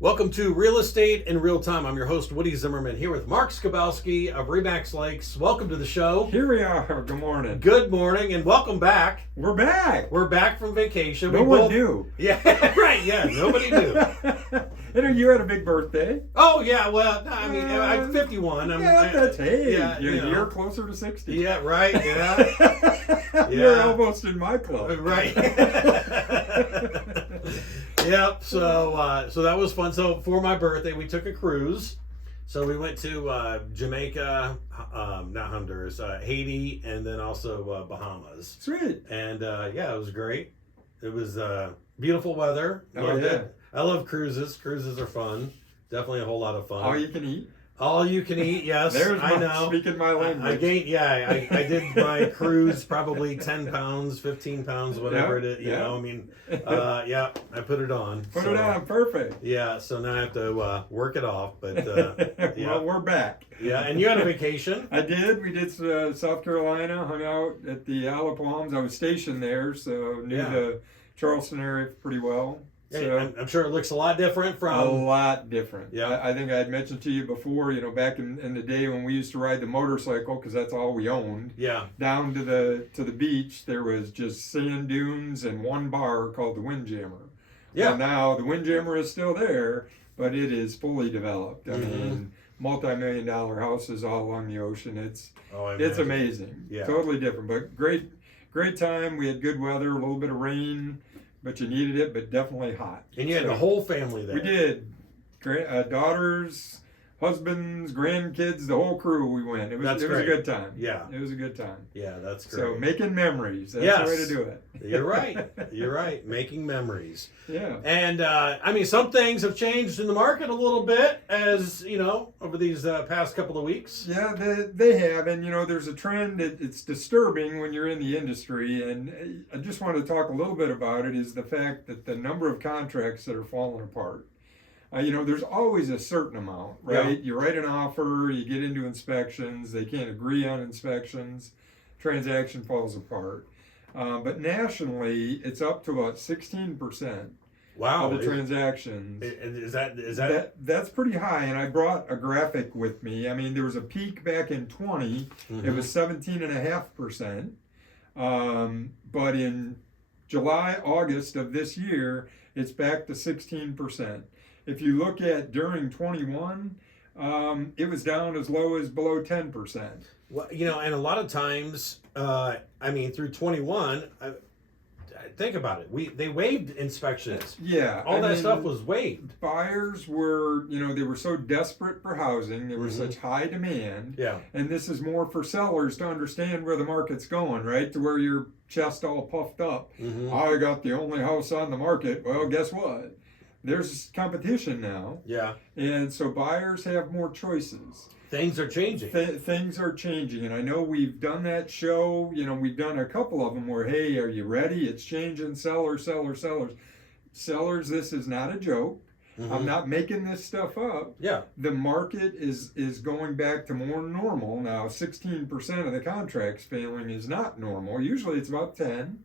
Welcome to Real Estate in Real Time. I'm your host, Woody Zimmerman, here with Mark Skabowski of Remax Lakes. Welcome to the show. Here we are. Good morning. Good morning and welcome back. We're back. We're back from vacation. No one knew. Yeah, right. Yeah, nobody knew. And you had a big birthday. Oh, yeah. Well, I mean, I'm 51. That's hey. Yeah, you're closer to 60. Yeah, right. Yeah. You're almost in my club. Right. Yep. So that was fun. So for my birthday, we took a cruise. So we went to Jamaica, not Honduras, Haiti, and then also Bahamas. Sweet. And yeah, it was great. It was beautiful weather. Loved it. I love cruises. Cruises are fun. Definitely a whole lot of fun. All you can eat. All you can eat, yes. I know. Speaking my language. I did my cruise probably 10 pounds, 15 pounds, whatever it is. You know, I mean, yeah, I put it on. Put it on, perfect. Yeah, so now I have to work it off, but yeah. Well, we're back. Yeah, and you had a vacation. I did. We did South Carolina, hung out at the Isle of Palms. I was stationed there, so knew the Charleston area pretty well. Yeah, So, I'm sure it looks a lot different from... A lot different. Yeah. I think I had mentioned to you before, back in the day when we used to ride the motorcycle, because that's all we owned. Yeah. Down to the beach, there was just sand dunes and one bar called the Windjammer. Yeah. Well, now the Windjammer is still there, but it is fully developed. I mean, multi-million-dollar houses all along the ocean. It's amazing. Yeah. Totally different, but great time. We had good weather, a little bit of rain. But you needed it, but definitely hot. And you had the whole family there. We did. Daughters, husbands, grandkids, the whole crew we went. It was a good time. Yeah. It was a good time. Yeah, that's great. So making memories. That's the way to do it. You're right. You're right. Making memories. Yeah. And I mean, some things have changed in the market a little bit as, over these past couple of weeks. Yeah, they have. And, there's a trend that it's disturbing when you're in the industry. And I just want to talk a little bit about it is the fact that the number of contracts that are falling apart. There's always a certain amount, right? Yeah. You write an offer, you get into inspections, they can't agree on inspections, transaction falls apart. But nationally, it's up to about 16%. Wow. Of the transactions. Is that that's pretty high, and I brought a graphic with me. I mean, there was a peak back in 20. It was 17.5%. But in July, August of this year, it's back to 16%. If you look at during 21, it was down as low as below 10%. Well, and a lot of times, through 21, think about it. They waived inspections. Yeah. All that stuff was waived. Buyers were, they were so desperate for housing. There was such high demand. Yeah. And this is more for sellers to understand where the market's going, right? To where your chest all puffed up. I got the only house on the market. Well, guess what? There's competition now. Yeah. And so buyers have more choices. Things are changing. Things are changing. And I know we've done that show. We've done a couple of them where, hey, are you ready? It's changing. Sellers. Sellers, this is not a joke. I'm not making this stuff up. Yeah. The market is going back to more normal. Now, 16% of the contracts failing is not normal. Usually it's about 10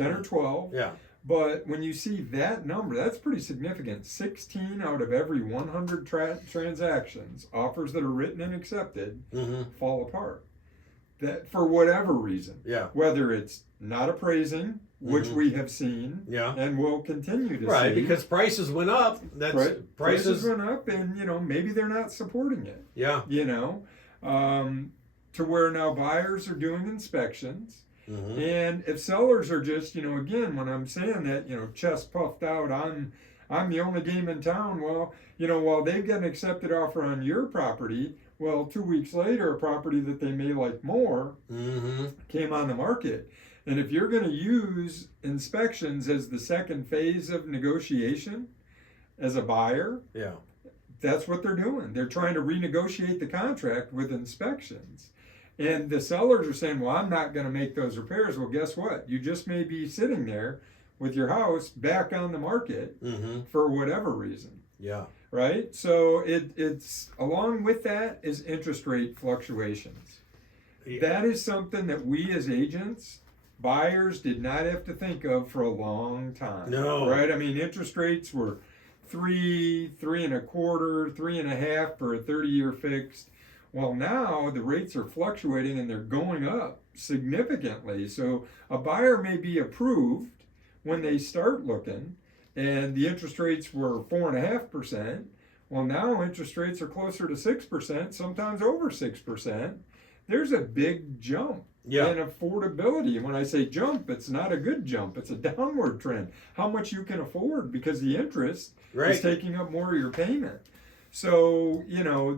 or 12. Yeah. But when you see that number, that's pretty significant. 16 out of every 100 transactions, offers that are written and accepted, fall apart. That for whatever reason. Yeah. Whether it's not appraising, which we have seen, and will continue to see. Right, because prices went up. Prices went up, and maybe they're not supporting it. Yeah. To where now buyers are doing inspections. And if sellers are just, again, when I'm saying that, chest puffed out, I'm the only game in town. Well, while they've got an accepted offer on your property, well, 2 weeks later, a property that they may like more came on the market. And if you're going to use inspections as the second phase of negotiation as a buyer, that's what they're doing. They're trying to renegotiate the contract with inspections. And the sellers are saying, well, I'm not going to make those repairs. Well, guess what? You just may be sitting there with your house back on the market for whatever reason. Yeah. Right? So it's along with that is interest rate fluctuations. Yeah. That is something that we as agents, buyers did not have to think of for a long time. No. Right? I mean, interest rates were 3, 3.25, 3.5 for a 30-year fixed. Well, now the rates are fluctuating and they're going up significantly. So a buyer may be approved when they start looking, and the interest rates were 4.5%. Well, now interest rates are closer to 6%, sometimes over 6%. There's a big jump in affordability. When I say jump, it's not a good jump. It's a downward trend. How much you can afford, because the interest is taking up more of your payment. So,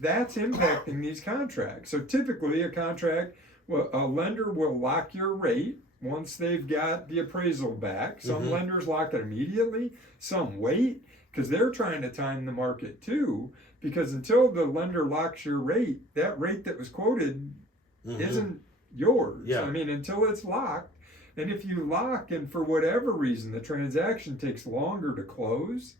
that's impacting these contracts. So typically a contract, a lender will lock your rate once they've got the appraisal back. Some lenders lock it immediately. Some wait, because they're trying to time the market too. Because until the lender locks your rate, that rate that was quoted isn't yours. I mean, until it's locked. And if you lock and for whatever reason the transaction takes longer to close,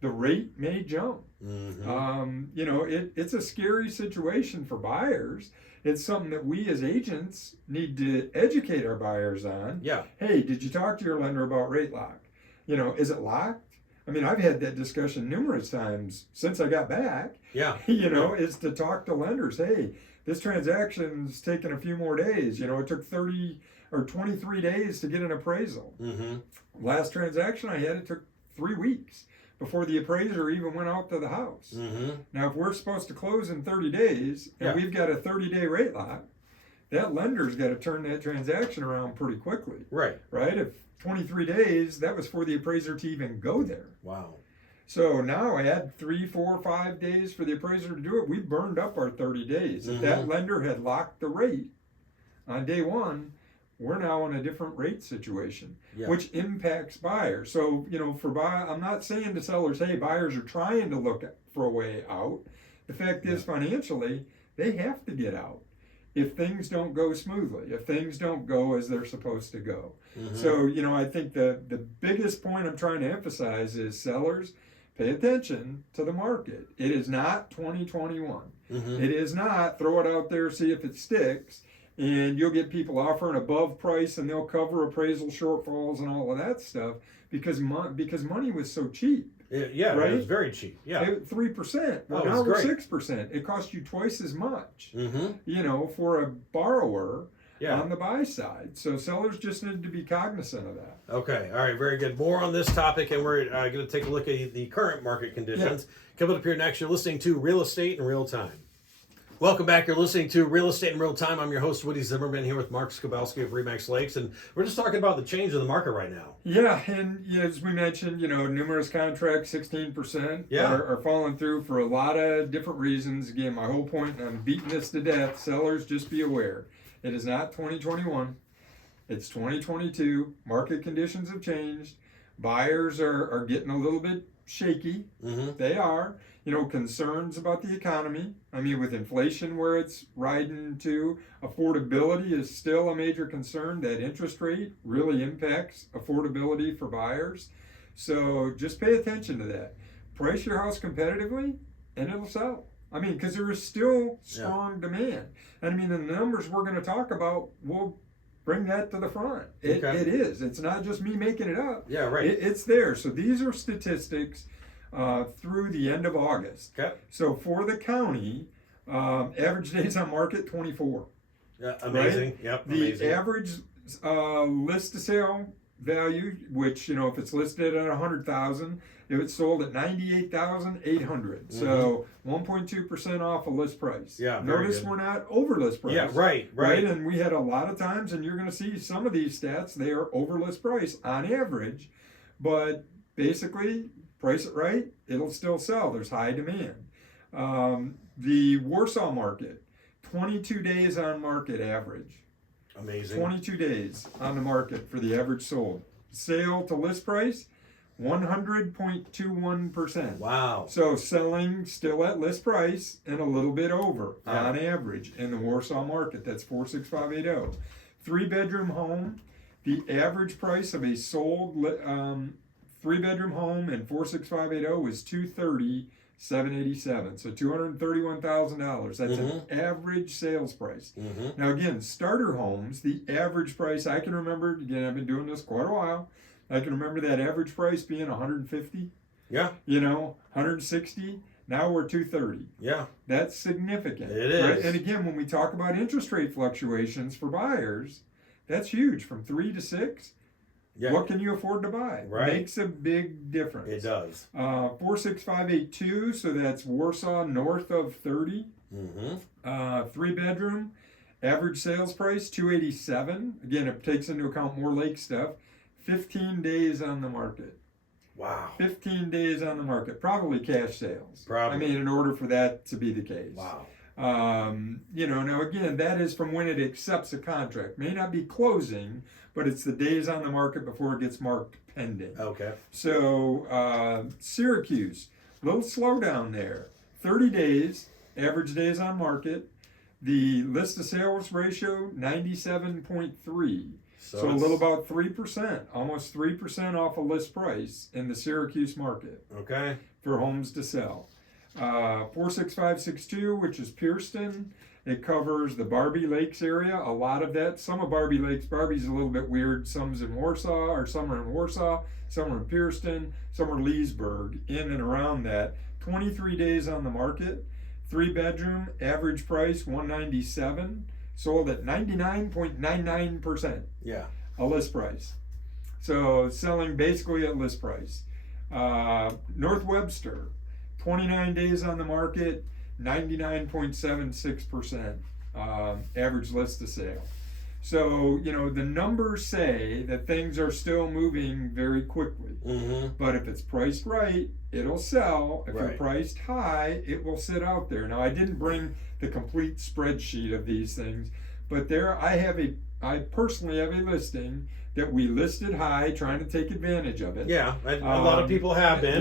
the rate may jump. It's a scary situation for buyers. It's something that we as agents need to educate our buyers on. Hey, did you talk to your lender about rate lock? Is it locked? I mean, I've had that discussion numerous times since I got back. Is to talk to lenders. Hey, this transaction's taken a few more days. It took 30 or 23 days to get an appraisal. Last transaction I had, it took 3 weeks before the appraiser even went out to the house. Now, if we're supposed to close in 30 days and we've got a 30-day rate lock, that lender's got to turn that transaction around pretty quickly. Right? If 23 days, that was for the appraiser to even go there. Wow. So now add 3, 4, 5 days for the appraiser to do it. We burned up our 30 days. If that lender had locked the rate on day one, we're now in a different rate situation, which impacts buyers. So, I'm not saying to sellers, hey, buyers are trying to look for a way out. The fact is, financially, they have to get out if things don't go smoothly, if things don't go as they're supposed to go. So, I think the biggest point I'm trying to emphasize is sellers, pay attention to the market. It is not 2021. It is not throw it out there, see if it sticks. And you'll get people offering above price and they'll cover appraisal shortfalls and all of that stuff because money was so cheap. Right? It was very cheap. 3%. Well, now we're 6%. It costs you twice as much, for a borrower on the buy side. So sellers just need to be cognizant of that. Okay. All right. Very good. More on this topic, and we're going to take a look at the current market conditions. Coming up here next, you're listening to Real Estate in Real Time. Welcome back. You're listening to Real Estate in Real Time. I'm your host, Woody Zimmerman, here with Mark Skabelski of Remax Lakes, and we're just talking about the change in the market right now. And as we mentioned, numerous contracts, 16%, are falling through for a lot of different reasons. Again, my whole point, and I'm beating this to death, sellers, just be aware. It is not 2021. It's 2022. Market conditions have changed. Buyers are getting a little bit shaky. They are. Concerns about the economy. I mean, with inflation where it's riding to, affordability is still a major concern. That interest rate really impacts affordability for buyers. So just pay attention to that. Price your house competitively and it'll sell. I mean, because there is still strong demand. And I mean, the numbers we're going to talk about will bring that to the front. It is. It's not just me making it up. It's there. So these are statistics through the end of August. So for the county, average days on market 24. Amazing. The average list to sale value, which if it's listed at 100,000, if it's sold at 98,800. So 1.2% off a list price. Notice we're not over list price. Right. And we had a lot of times, and you're going to see some of these stats, they are over list price on average, but basically, price it right, it'll still sell. There's high demand. The Warsaw market, 22 days on market average. Amazing. 22 days on the market for the average sold. Sale to list price, 100.21%. Wow. So selling still at list price and a little bit over on average in the Warsaw market. That's 46580. 3-bedroom home, the average price of a sold 3-bedroom home in 46580 is $230,787. So $231,000. That's an average sales price. Now again, starter homes, the average price, I can remember, again, I've been doing this quite a while. I can remember that average price being $150,000. Yeah. 160. Now we're 230. Yeah. That's significant. It is. Right? And again, when we talk about interest rate fluctuations for buyers, that's huge. From 3 to 6. Yeah. What can you afford to buy? Right. Makes a big difference. It does. 46582, so that's Warsaw north of 30. Mm-hmm. 3-bedroom, average sales price $287. Again, it takes into account more lake stuff. 15 days on the market. Wow. 15 days on the market. Probably cash sales. Probably. I mean, in order for that to be the case. Wow. Now again, that is from when it accepts a contract. May not be closing, but it's the days on the market before it gets marked pending. Okay. So Syracuse, little slowdown there. 30 days, average days on market. The list to sales ratio 97.3. So a little about 3%, almost 3% off a list price in the Syracuse market. Okay. For homes to sell. 46562, which is Pierceton. It covers the Barbie Lakes area. A lot of that. Some of Barbie Lakes. Barbie's a little bit weird. Some's in Warsaw, or some are in Warsaw. Some are in Pierceton. Some are Leesburg. In and around that. 23 days on the market. 3-bedroom. Average price $197. Sold at 99.99%. Yeah. A list price. So selling basically at list price. North Webster. 29 days on the market, 99.76% average list to sale. So, the numbers say that things are still moving very quickly. Mm-hmm. But if it's priced right, it'll sell. If Right. you're priced high, it will sit out there. Now, I didn't bring the complete spreadsheet of these things, but I personally have a listing that we listed high, trying to take advantage of it. Yeah, a lot of people have been.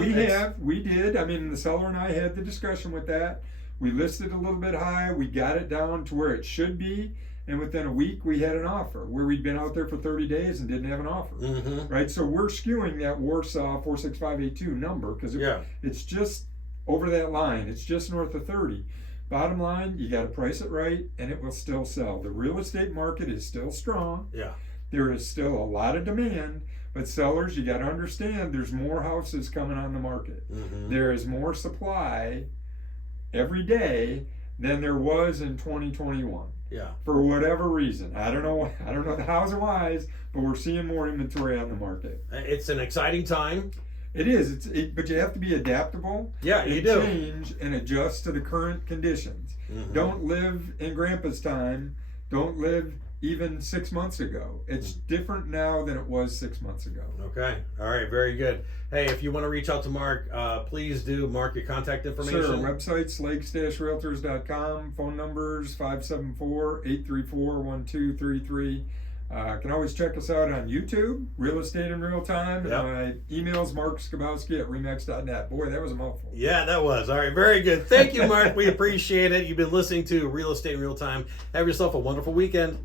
We did. I mean, the seller and I had the discussion with that. We listed a little bit high. We got it down to where it should be. And within a week, we had an offer where we'd been out there for 30 days and didn't have an offer. Mm-hmm. Right? So we're skewing that Warsaw 46582 number because it's just over that line. It's just north of 30. Bottom line, you got to price it right and it will still sell. The real estate market is still strong. Yeah. There is still a lot of demand, but sellers, you got to understand there's more houses coming on the market. Mm-hmm. There is more supply every day than there was in 2021. Yeah. For whatever reason. I don't know the hows and whys, but we're seeing more inventory on the market. It's an exciting time. It is. But you have to be adaptable. Yeah, you and do. Change and adjust to the current conditions. Mm-hmm. Don't live in Grandpa's time. Don't live even 6 months ago. It's different now than it was 6 months ago. Okay. All right. Very good. Hey, if you want to reach out to Mark, please do. Mark, your contact information. Sure. Websites, lakes-realtors.com. Phone numbers, 574-834-1233. Can always check us out on YouTube, Real Estate in Real Time. Yep. And my email's markskabowski@remax.net. Boy, that was a mouthful. Yeah, that was. All right. Very good. Thank you, Mark. We appreciate it. You've been listening to Real Estate in Real Time. Have yourself a wonderful weekend.